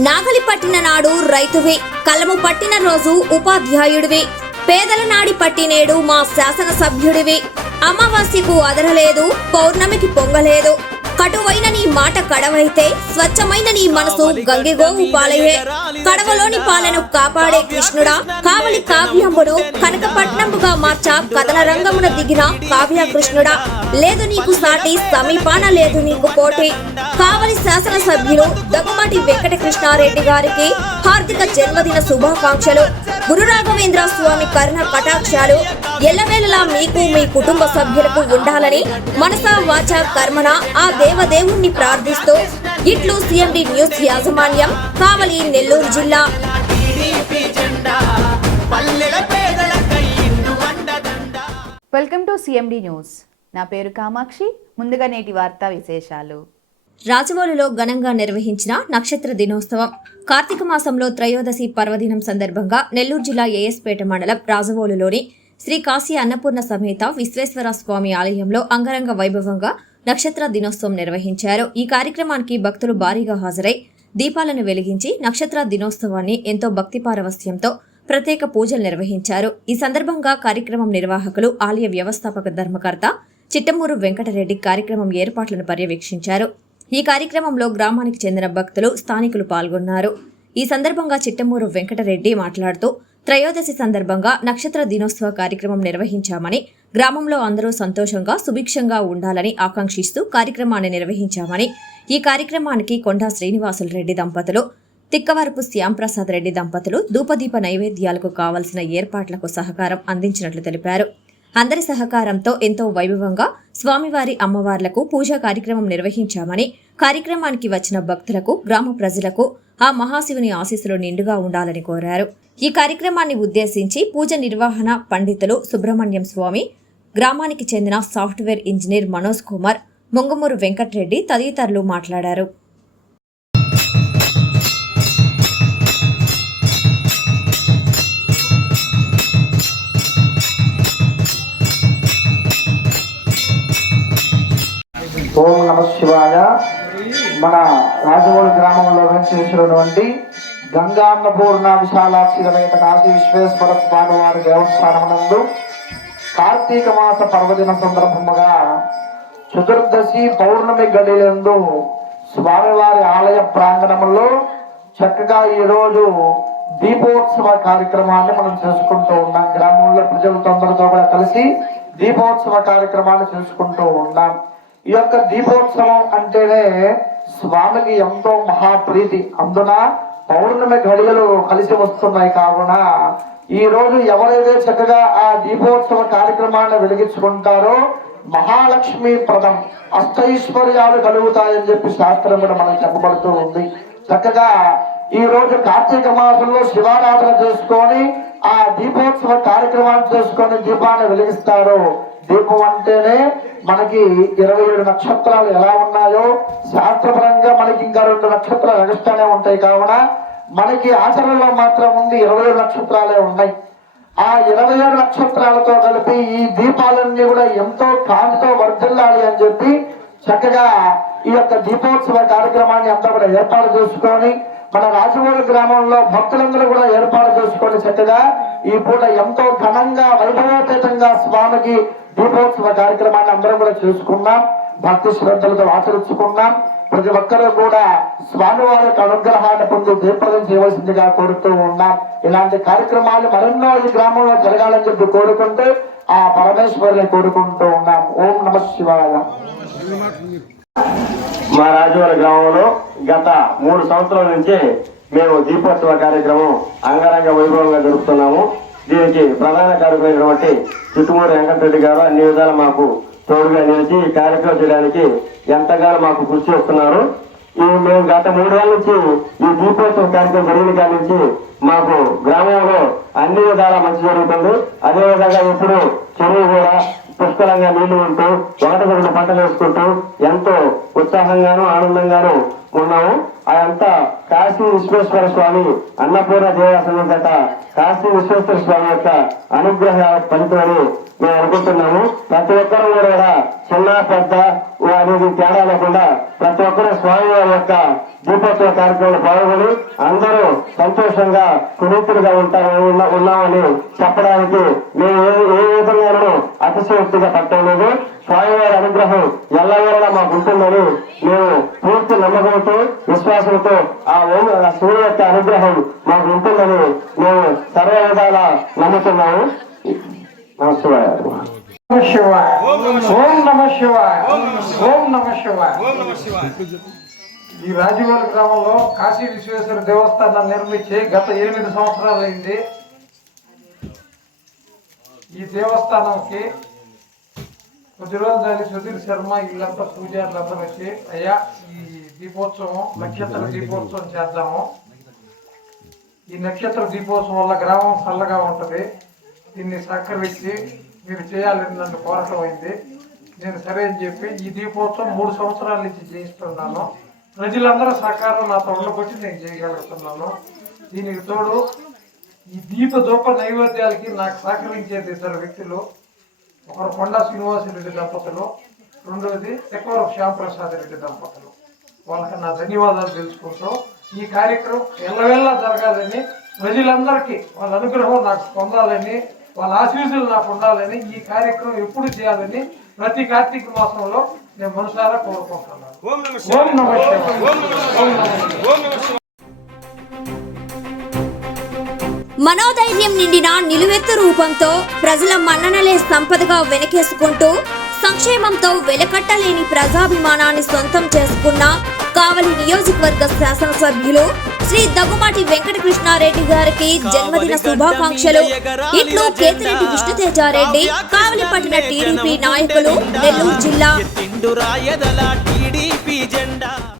నాగలి పట్టిన నాడు రైతువే, కలము పట్టిన రోజు ఉపాధ్యాయుడివి, పేదల నాడి పట్టినేడు మా శాసనసభ్యుడివి. అమావాస్యకు అదరలేదు, పౌర్ణమికి పొంగలేదు. కటువైన నీ మాట కడవైతే, స్వచ్ఛమైన నీ మనసు గంగిగోవు పాలయే. కడవలోని పాలను కాపాడే కృష్ణుడా, కావలి కావ్యంబును కనకపట్నంబుగా మార్చ కథన రంగమున దిగిన కావ్య కృష్ణుడా. లేదు నీకు సాటి, సమీపాన లేదు నీకు పోటీ. కావలి శాసనసభ్యులు దగ్గుమాటి వెంకట కృష్ణారెడ్డి గారికి హార్దిక జన్మదిన శుభాకాంక్షలు. గురు రాఘవేంద్ర స్వామి కరుణ కటాక్షాలు ఎల్లవేళలా మీకు మీ కుటుంబ సభ్యులకు ఉండాలని మనసా వాచా కర్మన ఆ దేవదేవుణ్ణి ప్రార్థిస్తూ ఇట్లు సిఎండి న్యూస్ యాజమాన్యం, కావలి, నెల్లూరు జిల్లా. Welcome to CMD news. నా పేరు కామాక్షి. ముందుగా నేటి వార్తా విశేషాలు. రాజవోలులో ఘనంగా నిర్వహించిన నక్షత్ర దినోత్సవం. కార్తీక మాసంలో త్రయోదశి పర్వదినం సందర్భంగా నెల్లూరు జిల్లా ఏఎస్పేట మండలం రాజవోలులోని శ్రీ కాశీ అన్నపూర్ణ సమేత విశ్వేశ్వర స్వామి ఆలయంలో అంగరంగ వైభవంగా నక్షత్ర దినోత్సవం నిర్వహించారు. ఈ కార్యక్రమానికి భక్తులు భారీగా హాజరై దీపాలను వెలిగించి నక్షత్ర దినోత్సవాన్ని ఎంతో భక్తి పారవస్యంతో ప్రత్యేక పూజలు నిర్వహించారు. ఈ సందర్భంగా కార్యక్రమం నిర్వాహకులు, ఆలయ వ్యవస్థాపక ధర్మకర్త చిట్టమూరు వెంకటరెడ్డి కార్యక్రమం ఏర్పాట్లను పర్యవేక్షించారు. ఈ కార్యక్రమంలో గ్రామానికి చెందిన భక్తులు, స్థానికులు పాల్గొన్నారు. ఈ సందర్భంగా చిట్టమూరు వెంకటరెడ్డి మాట్లాడుతూ, త్రయోదశి సందర్భంగా నక్షత్ర దినోత్సవ కార్యక్రమం నిర్వహించామని, గ్రామంలో అందరూ సంతోషంగా సుభిక్షంగా ఉండాలని ఆకాంక్షిస్తూ కార్యక్రమాన్ని నిర్వహించామని, ఈ కార్యక్రమానికి కొండా శ్రీనివాసులు రెడ్డి దంపతులు, తిక్కవరపు శ్యాంప్రసాద్ రెడ్డి దంపతులు ధూపదీప నైవేద్యాలకు కావలసిన ఏర్పాట్లకు సహకారం అందించినట్లు తెలిపారు. అందరి సహకారంతో ఎంతో వైభవంగా స్వామివారి అమ్మవార్లకు పూజా కార్యక్రమం నిర్వహించామని, కార్యక్రమానికి వచ్చిన భక్తులకు, గ్రామ ప్రజలకు ఆ మహాశివుని ఆశీస్సులు నిండుగా ఉండాలని కోరారు. ఈ కార్యక్రమాన్ని ఉద్దేశించి పూజ నిర్వహణ పండితులు సుబ్రహ్మణ్యం స్వామి, గ్రామానికి చెందిన సాఫ్ట్వేర్ ఇంజనీర్ మనోజ్ కుమార్, మొంగమూరు వెంకటరెడ్డి తదితరులు మాట్లాడారు. ఓం నమ శివాయ. మన రాజవోలు గ్రామంలో వెంచేసినటువంటి గంగాన్నపూర్ణ విశాలాక్షి సమేత కాశీ విశ్వేశ్వర స్వామి వారి దేవస్థానమునందు కార్తీక మాస పర్వదిన సందర్భముగా చతుర్దశి పౌర్ణమి గడిలందు స్వామివారి ఆలయ ప్రాంగణంలో చక్కగా ఈరోజు దీపోత్సవ కార్యక్రమాన్ని మనం చేసుకుంటూ ఉన్నాం. గ్రామంలో ప్రజలతో కూడా కలిసి దీపోత్సవ కార్యక్రమాన్ని చేసుకుంటూ ఉన్నాం. ఈ యొక్క దీపోత్సవం అంటేనే స్వామికి ఎంతో మహాప్రీతి. అందున పౌర్ణమి ఘడియలు కలిసి వస్తున్నాయి. కావున ఈ రోజు ఎవరైతే చక్కగా ఆ దీపోత్సవ కార్యక్రమాన్ని వెలిగించుకుంటారో మహాలక్ష్మి ప్రదం, అష్టైశ్వర్యాలు కలుగుతాయని చెప్పి శాస్త్రం కూడా మనకు చెప్పబడుతూ ఉంది. చక్కగా ఈ రోజు కార్తీక మాసంలో శివారాధన చేసుకొని ఆ దీపోత్సవ కార్యక్రమాన్ని చేసుకొని దీపాన్ని వెలిగిస్తారు. దీపం అంటేనే మనకి 27 నక్షత్రాలు ఎలా ఉన్నాయో శాస్త్రపరంగా మనకి ఇంకా 2 నక్షత్రాలు ఎగస్ట్రానే ఉంటాయి. కావున మనకి ఆచరణలో మాత్రం ఉంది 27 నక్షత్రాలే ఉన్నాయి. ఆ 27 నక్షత్రాలతో కలిపి ఈ దీపాలన్నీ కూడా ఎంతో కాంతితో వర్ధిల్లాలి అని చెప్పి చక్కగా ఈ యొక్క దీపోత్సవ కార్యక్రమాన్ని అంతా కూడా ఏర్పాటు చేసుకొని మన రాజవోలు గ్రామంలో భక్తులందరూ కూడా ఏర్పాటు చేసుకొని చక్కగా ఈ పూట ఎంతో ఘనంగా వైభవోపేతంగా స్వామికి దీపోత్సవ కార్యక్రమాన్ని అందరం కూడా చేసుకున్నాం. భక్తి శ్రద్ధలతో ఆచరించుకున్నాం. ప్రతి ఒక్కరూ కూడా స్వామివారి యొక్క అనుగ్రహాన్ని పొంది దీపదం చేయవలసిందిగా కోరుతూ ఉన్నాం. ఇలాంటి కార్యక్రమాలు మరెన్నో ఈ గ్రామంలో జరగాలని చెప్పి కోరుకుంటూ ఆ పరమేశ్వరుని కోరుకుంటూ ఉన్నాం. ఓం నమ శివాయ. మా రాజవోలు గ్రామంలో గత 3 సంవత్సరాల నుంచి మేము దీపోత్సవ కార్యక్రమం అంగరంగ వైభవంగా జరుపుతున్నాము. దీనికి ప్రధాన కార్యక్రమైనటువంటి చిట్టమూరు వెంకటరెడ్డి గారు అన్ని విధాలు మాకు తోడుగా నిలిచి ఈ కార్యక్రమం చేయడానికి ఎంతగానో మాకు కృషి చేస్తున్నారు. మేము గత 3 ఏళ్ళ నుంచి ఈ దీపోత్సవ కార్యక్రమం జరిగిన కాడి నుంచి మాకు గ్రామంలో అన్ని విధాలా మంచి జరుగుతుంది. అదేవిధంగా ఇప్పుడు చెరువు కూడా పుష్కలంగా నీళ్లు ఉంటూ, 1 పంటలు వేసుకుంటూ ఎంతో ఉత్సాహంగాను ఆనందంగాను ఉన్నాము. అదంతా కాశీ విశ్వేశ్వర స్వామి అన్నపూర్ణ దేవాసనం గత కాశీ విశ్వేశ్వర స్వామి యొక్క అనుగ్రహ ఫలితమని మేము అనుకుంటున్నాము. ప్రతి ఒక్కరూ కూడా చిన్న పెద్ద అనేది తేడా లేకుండా ప్రతి ఒక్కరూ స్వామి వారి యొక్క దీపోత్సవ కార్యక్రమంలో పాల్గొని అందరూ సంతోషంగా కునీతులుగా ఉన్నామని చెప్పడానికి మేము ఏ విధంగానూ అతిశయోక్తిగా పట్టలేదు. స్వామివారి అనుగ్రహం ఎల్లవేళలా మాకు ఉంటుందని మేము పూర్తి నమ్మకంతో విశ్వాసంతో ఆ శివుని యొక్క అనుగ్రహం మాకు ఉంటుందని మేము సర్వ విధాలా నమ్ముతున్నాము. నమస్కారం. శివాయ ఓం నమ శివాయ ఓం నమ శివాయ. ఈ రాజవోలు గ్రామంలో కాశీ విశ్వేశ్వర దేవస్థానాన్ని నిర్మించి గత 8 సంవత్సరాలు అయింది. ఈ దేవస్థానంకి కొద్ది రోజులు సుధీర్ శర్మ వీళ్ళంతా పూజారులంతా వచ్చి అయ్యా ఈ దీపోత్సవం నక్షత్ర దీపోత్సవం చేద్దాము, ఈ నక్షత్ర దీపోత్సవం వల్ల గ్రామం చల్లగా ఉంటుంది, దీన్ని సహకరించి మీరు చేయాలని నన్ను కోరటం అయింది. నేను సరే అని చెప్పి ఈ దీపోత్సవం 3 సంవత్సరాల నుంచి చేయిస్తున్నాను. ప్రజలందరూ సహకారం నాతో ఉండబట్టి నేను చేయగలుగుతున్నాను. దీనికి తోడు ఈ ధూప నైవేద్యాలకి నాకు సహకరించేది 2 వ్యక్తులు. ఒకరు కొండా శ్రీనివాసరెడ్డి దంపతులు, రెండోది తెక్కవరపు శ్యాంప్రసాద్ రెడ్డి దంపతులు. వాళ్ళకి నా ధన్యవాదాలు తెలుసుకుంటూ ఈ కార్యక్రమం ఎల్లవెల్లా జరగాలని, ప్రజలందరికీ వాళ్ళ అనుగ్రహం నాకు పొందాలని, వాళ్ళ ఆశీస్సులు నాకు ఉండాలని, ఈ కార్యక్రమం ఎప్పుడు చేయాలని ప్రతి కార్తీక మాసంలో నేను మనసారా కోరుకుంటున్నాను. ఓం నమః శివాయ. మనోధైర్యం నిండిన నిలువెత్తు రూపంతో ప్రజల మన్ననలే సంపదగా వెనకేసుకుంటూ సంక్షేమంతో వెలకట్టలేని ప్రజాభిమానాన్ని సొంతం చేసుకున్న కావలి నియోజకవర్గ శాసనసభ్యులు శ్రీ దగ్గుమాటి వెంకటకృష్ణారెడ్డి గారికి జన్మదిన శుభాకాంక్షలు. ఇట్లు కేతిరెడ్డి విష్ణుతేజారెడ్డి, కావలి పట్టణ టీడీపీ నాయకులు, నెల్లూరు జిల్లా.